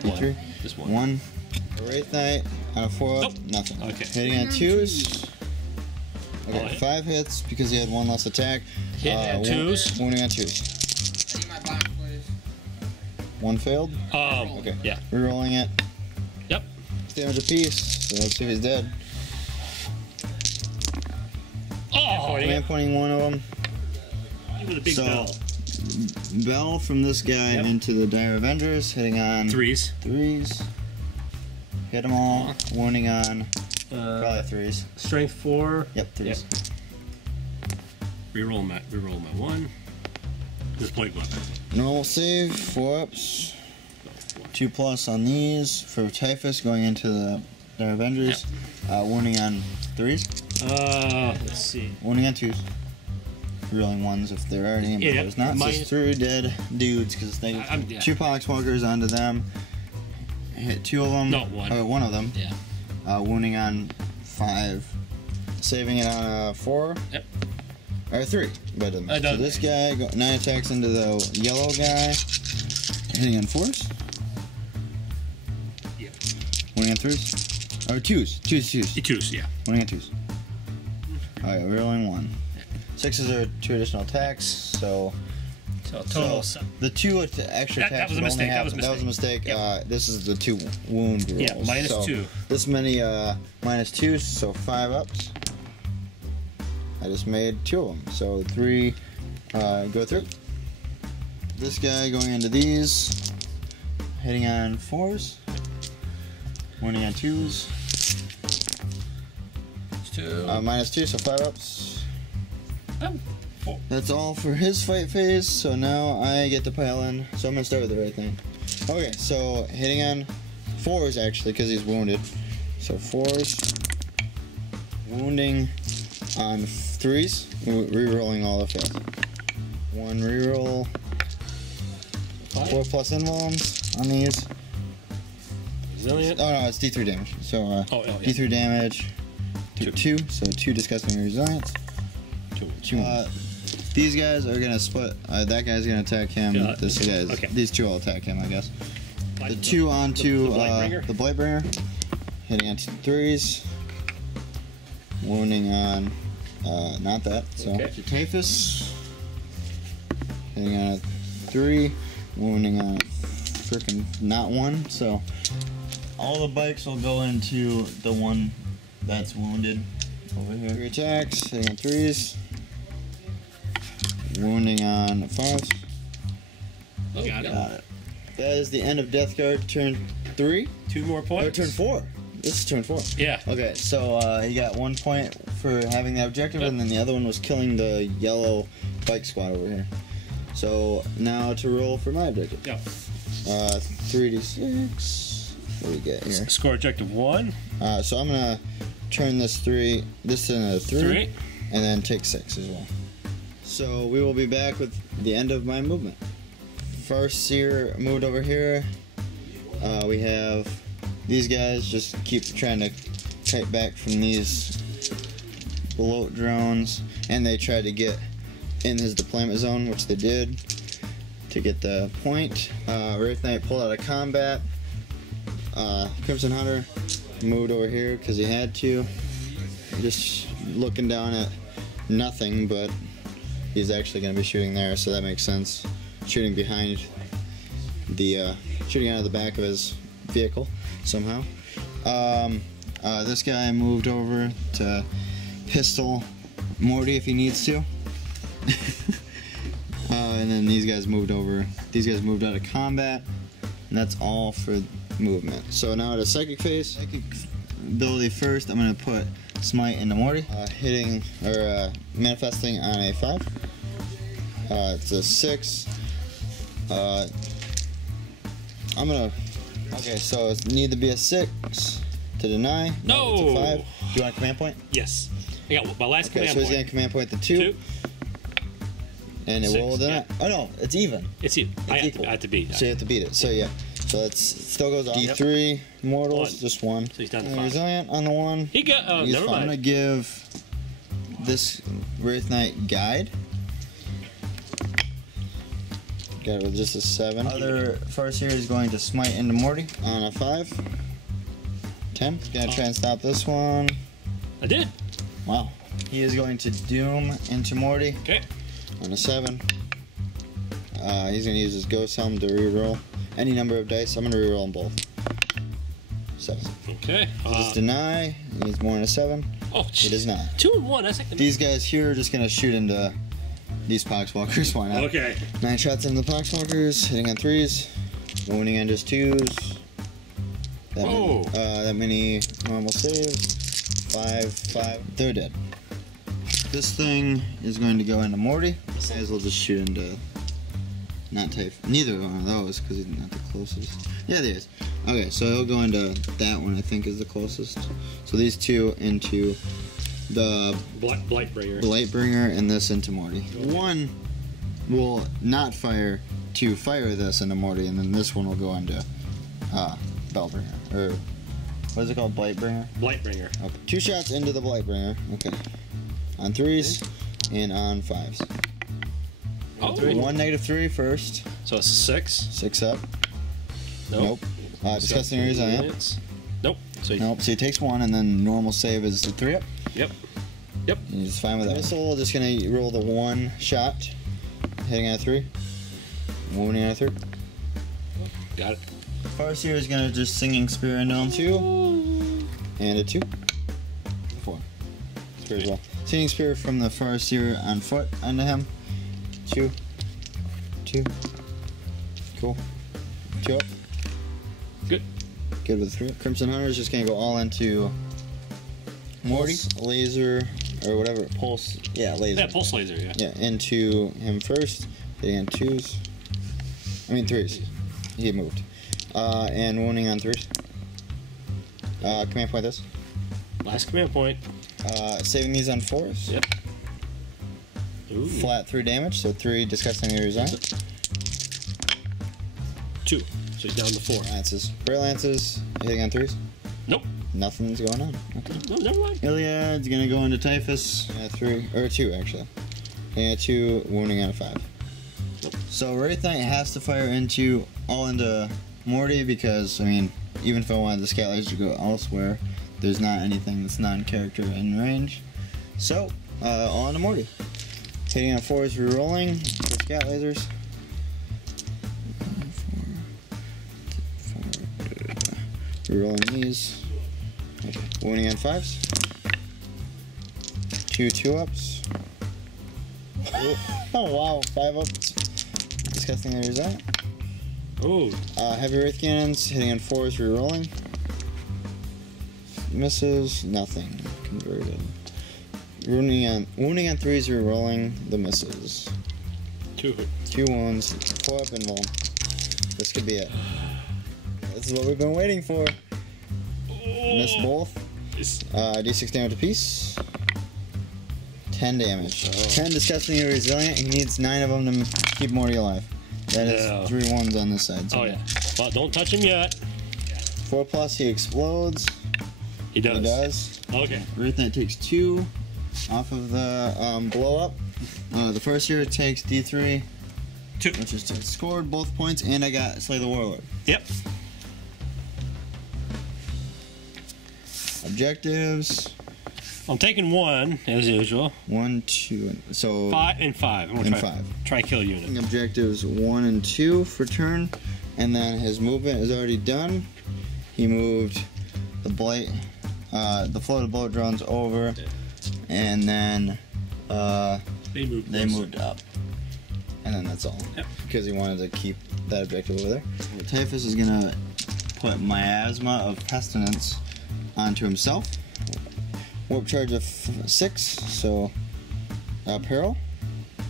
D3. Just 1. 1. Wraith Knight. On a 4 up, Nope. nothing. Okay. Hitting on 2s. Okay, hit. 5 hits because he had 1 less attack. Hit on 2s. Wounding on 2s. 1 failed. Okay. Yeah. Rerolling it. Yep. Damage apiece. So let's see if he's dead. Oh, Command pointing 1 of them. Give it a big bell. Bell from this guy Yep. into the Dire Avengers, hitting on 3s. 3s. Hit them all. Wounding on probably 3s. Strength 4. Yep, 3s. Yep. Reroll my 1. Just point weapon. Normal save, 4 ups. 2 plus on these for Typhus going into the Dire Avengers. Wounding on 3s. Let's see. Wounding on 2s. Rerolling 1s if there are any, but Yeah, there's not. So it's 3 dead dudes because they 2 Poxwalkers onto them. Hit 2 of them. No, 1. 1 of them. Yeah. Wounding on 5. Saving it on a 4. Yep. Or 3. But so this guy, 9 attacks into the yellow guy. Hitting on 4s. Yep. Wounding on 3s. Or 2s. 2s. 2s, yeah. Wounding on 2s. Alright, we're rolling 1. 6s are 2 additional attacks, so total. the 2 extra attacks. That was a mistake. That was a mistake. Yep. This is the 2 wound rolls. Yeah, minus so 2. This many minus 2s, so 5 ups. I just made 2 of them, so 3 go through. This guy going into these, hitting on 4s, wounding on 2s. 2. Minus 2, so 5 ups. 4. That's all for his fight phase, so now I get to pile in. So I'm going to start with the right thing. Okay, so hitting on 4s actually, because he's wounded. So 4s. Wounding on 3s. Rerolling all the fails. 1 reroll. 4 plus invulns on these. Resilient. Oh no, it's D3 damage. So yeah. D3 damage. 2. So 2 disgusting resilience. 2. These guys are gonna split. That guy's gonna attack him. These 2 will attack him, I guess. The 2 onto the Blightbringer, hitting on 3s, wounding on not that. So Typhus, hitting on a 3, wounding on freaking not 1. So all the bikes will go into the one that's wounded over here. 3 attacks, hitting on 3s. Wounding on 5s. Got it. That is the end of Death Guard turn 3. 2 more points. Or turn 4. This is turn 4. Yeah. Okay, so he got 1 point for having that objective, and then the other one was killing the yellow bike squad over here. So now to roll for my objective. Yeah. 3d6. What do we get here? Score objective 1. So I'm gonna turn this into a 3, and then take 6 as well. So we will be back with the end of my movement. Farseer moved over here. We have these guys just keep trying to kite back from these bloat drones, and they tried to get in his deployment zone, which they did to get the point. Wraith Knight pulled out of combat. Crimson Hunter moved over here because he had to. Just looking down at nothing, but he's actually going to be shooting there, so that makes sense. Shooting behind the, shooting out of the back of his vehicle somehow. This guy moved over to pistol Morty if he needs to. And then these guys moved over. These guys moved out of combat, and that's all for movement. So now to psychic phase. Psychic ability first. I'm going to put smite into Morty. Hitting or manifesting on a 5. It's a 6. I'm gonna. Okay, so it need to be a 6 to deny. No. It's a 5. Do you want a command point? Yes. I got my last Okay, command so he's point. gonna command point the 2. And it 6, will deny. yeah. Oh no, it's even. It's you. I have to beat. So you have to beat it. So yeah. So it still goes off. D3 mortals, 1. just 1. So he's down to 5. Resilient on the 1. He got. Oh, never mind. I'm gonna give this Wraith Knight guide. Got it with just a 7. Other first here is going to smite into Morty on a 5. 10. Gonna try and stop this one. I did. Wow. He is going to doom into Morty. Okay. On a 7. He's gonna use his ghost helm to reroll any number of dice. I'm gonna reroll them both. 7. Okay. Just deny. He's more than a 7. Oh, He does not. 2 and 1. That's like the. These guys here are just gonna shoot into these poxwalkers. Why not? Okay. 9 shots into the poxwalkers, hitting on 3s, wounding on just 2s. That many normal saves. 5. They're dead. This thing is going to go into Morty. These guys will just shoot into. Not Typh. Neither one of those, because he's not the closest. Yeah, there is. Okay, so he'll go into that one, I think, is the closest. So these 2 into the Blightbringer. Blightbringer, and this into Morty. One will not fire to fire this into Morty, and then this one will go into Bellbringer. Or, what is it called? Blightbringer? Blightbringer. Okay. 2 shots into the Blightbringer. Okay. On 3s and on 5s. Oh. 1 -3 first. So it's a 6. 6 up. Nope. Disgusting resilient. Nope. So Nope. So he takes 1, and then normal save is the 3 up. Yep. And he's fine with that. Missile, just gonna roll the 1 shot, hitting on a 3, wounding on a 3. Got it. Farseer is gonna just singing spear into him 2, and a 2, 4. Spear as well. Singing spear from the Farseer on foot onto him. 2. Cool. 2 up. Good. Good with 3. Crimson Hunter is just gonna go all into Morty, laser, or whatever, pulse. Yeah, laser. Yeah, pulse laser. Yeah. Yeah, into him first. Hitting on 2s. I mean 3s. He moved. And wounding on 3s. Command point this. Last command point. Saving these on 4s. Yep. Ooh. Flat 3 damage, so 3 disgustingly resigned. 2. So he's down to 4. Lances. Prayer lances. Hitting on 3s. Nope. Nothing's going on. Okay. No, never mind. Iliad's gonna go into Typhus. 3, or 2 actually. And 2, wounding on a 5. Nope. So Wraith Knight has to fire all into Morty because, I mean, even if I wanted the scout lasers to go elsewhere, there's not anything that's non-character in range. So, all into Morty. Hitting on 4s, re-rolling for scout lasers. 4, re-rolling these. Okay. Wounding on 5s. 2 2-ups. Oh wow, 5 ups. Disgusting areas that. Oh. Heavy Wraith Cannons, hitting on 4s, re-rolling. Misses, nothing. Converted. Wounding on 3s, re-rolling. The misses. 2. 2 wounds, 4 up and 1. This could be it. This is what we've been waiting for. Miss both. D6 damage apiece. 10 damage. 10 disgustingly resilient. He needs 9 of them to keep Morty alive. That is 3 1s on this side. So. Oh yeah. Well, don't touch him yet. 4+, he explodes. He does. He does. Okay. Wraith Knight takes 2 off of the blow up. The first here takes D3. 2. Which is scored both points, and I got Slay the Warlord. Yep. Objectives. I'm taking 1 as usual. 1, 2, and so 5 and 5. I'm gonna try kill unit. Objectives 1 and 2 for turn, and then his movement is already done. He moved the blight, the floated boat drones over, and then they moved up, and then that's all. Yep. Because he wanted to keep that objective over there. Typhus is gonna put Miasma of Pestilence onto himself. Warp charge of 6, so peril.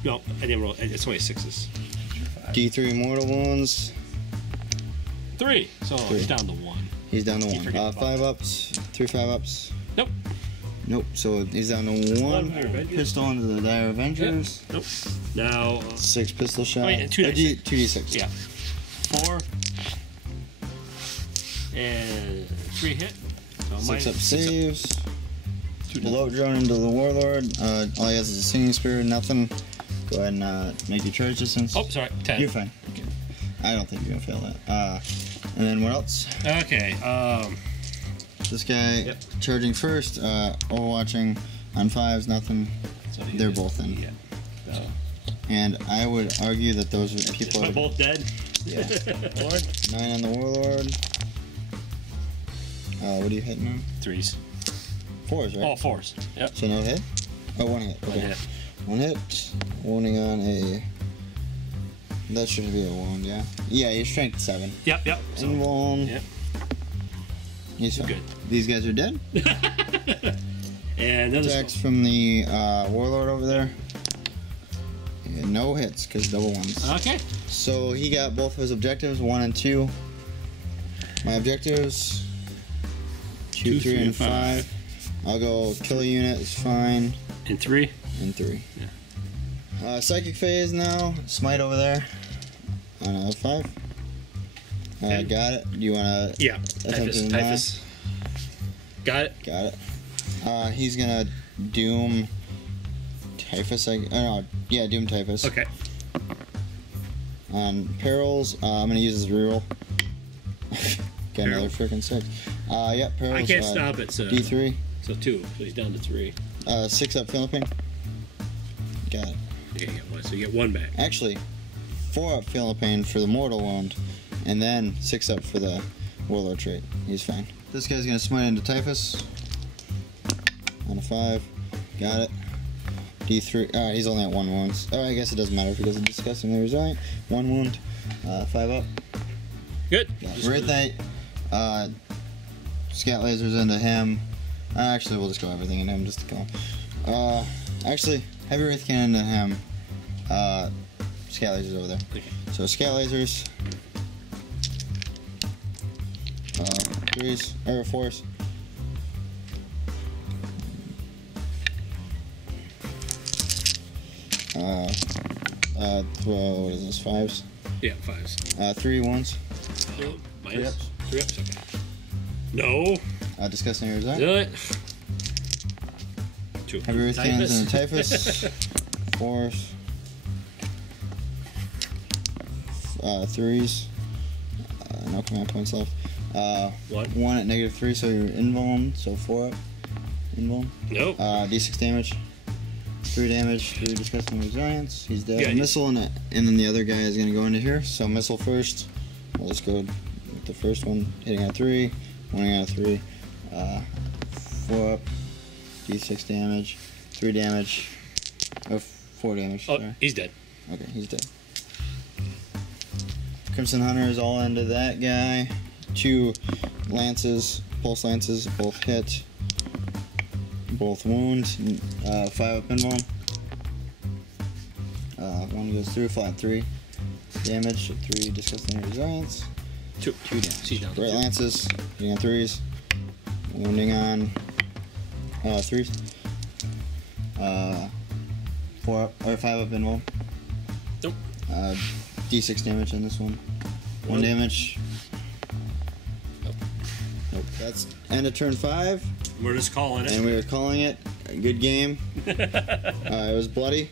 No, I didn't roll. It's only 6s. D3 mortal wounds. 3. So 3. He's down to 1. He's down to 1. 5 ups. 3 5 ups. Nope. Nope. So he's down to 1. Pistol into the Dire Avengers. Yep. Nope. Now 6 pistol shot. Oh, yeah, 2d6. Yeah. 4 and 3 hit. So 6 up saves. Bloat drone into the Warlord. All he has is a singing spear. Nothing. Go ahead and make your charge distance. Oh, sorry. 10. You're fine. Okay. I don't think you're gonna fail that. And then what else? Okay. This guy charging first. Overwatching on 5s. Nothing. So They're both in. Yeah. So. And I would argue that those are people. They're both dead. Yeah. 9 on the Warlord. What are you hitting on? 3s. 4s, right? All 4s. Yep. So no hit? Oh, 1 hit. Okay. 1 hit. 1 hit. Wounding on a. That should be a wound, yeah. Yeah, your strength 7. Yep. So, invuln. Yep. He's fine. Good. These guys are dead. And another attacks from the Warlord over there. Yeah, no hits because double ones. Okay. So he got both of his objectives, 1 and 2. My objectives 2, 3, and 5. I'll go kill a unit, it's fine. And 3? And 3. Yeah. Psychic phase now. Smite over there. On a 5. Okay. Got it. Do you want to? Yeah. Typhus. Got it. Got it. He's gonna doom Typhus. Yeah, doom Typhus. Okay. On perils, I'm gonna use his reroll. Got another Peril? freaking 6. Yep, perils. I can't stop it. So D3. So 2. So he's down to 3. 6 up Philippine. Got it. Okay, you get 1. So you get 1 back. Actually, 4 up Philippine for the mortal wound, and then 6 up for the Warlord trait. He's fine. This guy's gonna smite into Typhus. On a 5. Got it. D3. Alright, he's only at 1 wound. Oh, I guess it doesn't matter if he doesn't disgustingly resilient. 1 wound. 5 up. Good. Wraith Knight. Scat lasers into him. Actually, we'll just go everything into him just to kill him. Actually, heavy Wraith Cannon into him. Scat lasers over there. Okay. So scat lasers. 3s or 4s. What is this? 5s? Yeah, 5s. 3 1s. Minus 3 ups. Okay. No. Disgusting resilient. Do it. 2. Heavy Wraith Cannons into Typhus. 4s. 3s. No command points left. 1 at -3, so you're invuln, so 4 up. Invuln. Nope. D6 damage. 3 damage, 3 disgusting resilience. He's dead. Yeah, Missile, and then the other guy is going to go into here. So missile first. We'll just go with the first one. Hitting on 3. Winning on 3. 4 up. D6 damage. 3 damage. Oh, 4 damage. Oh, sorry. he's dead. Okay, he's dead. Crimson Hunter is all into that guy. 2 lances, pulse lances, both hit, both wound. 5 up invuln. 1 goes through, flat 3 damage, 3 disgusting resilience. 2 damage. Down Right lances, hitting on 3s, wounding on 3s. 4 up or 5 up invuln. Nope. D6 damage in this one. 1 damage. Nope. That's end of turn 5. We're just calling it. And we are calling it a good game. It was bloody.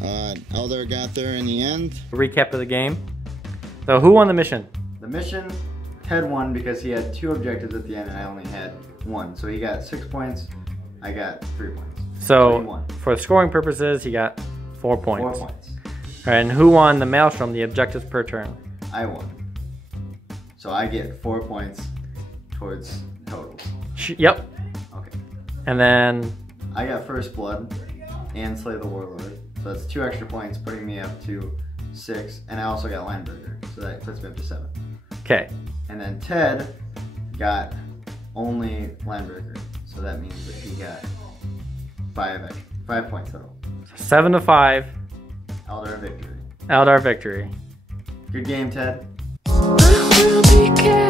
Eldar got there in the end. Recap of the game. So who won the mission? The mission, Ted won because he had 2 objectives at the end and I only had 1. So he got 6 points. I got 3 points. So he won. for scoring purposes, he got 4 points. 4 points. And who won the Maelstrom, the objectives per turn? I won. So I get 4 points towards total. Yep. Okay. And then I got First Blood and Slay the Warlord. So that's 2 extra points, putting me up to 6. And I also got Lineberger, so that puts me up to 7. okay. And then Ted got only Lineberger. So So that means that he got 5 points total. 7 to 5. Eldar victory. Eldar victory. Good game, Ted. I will be careful.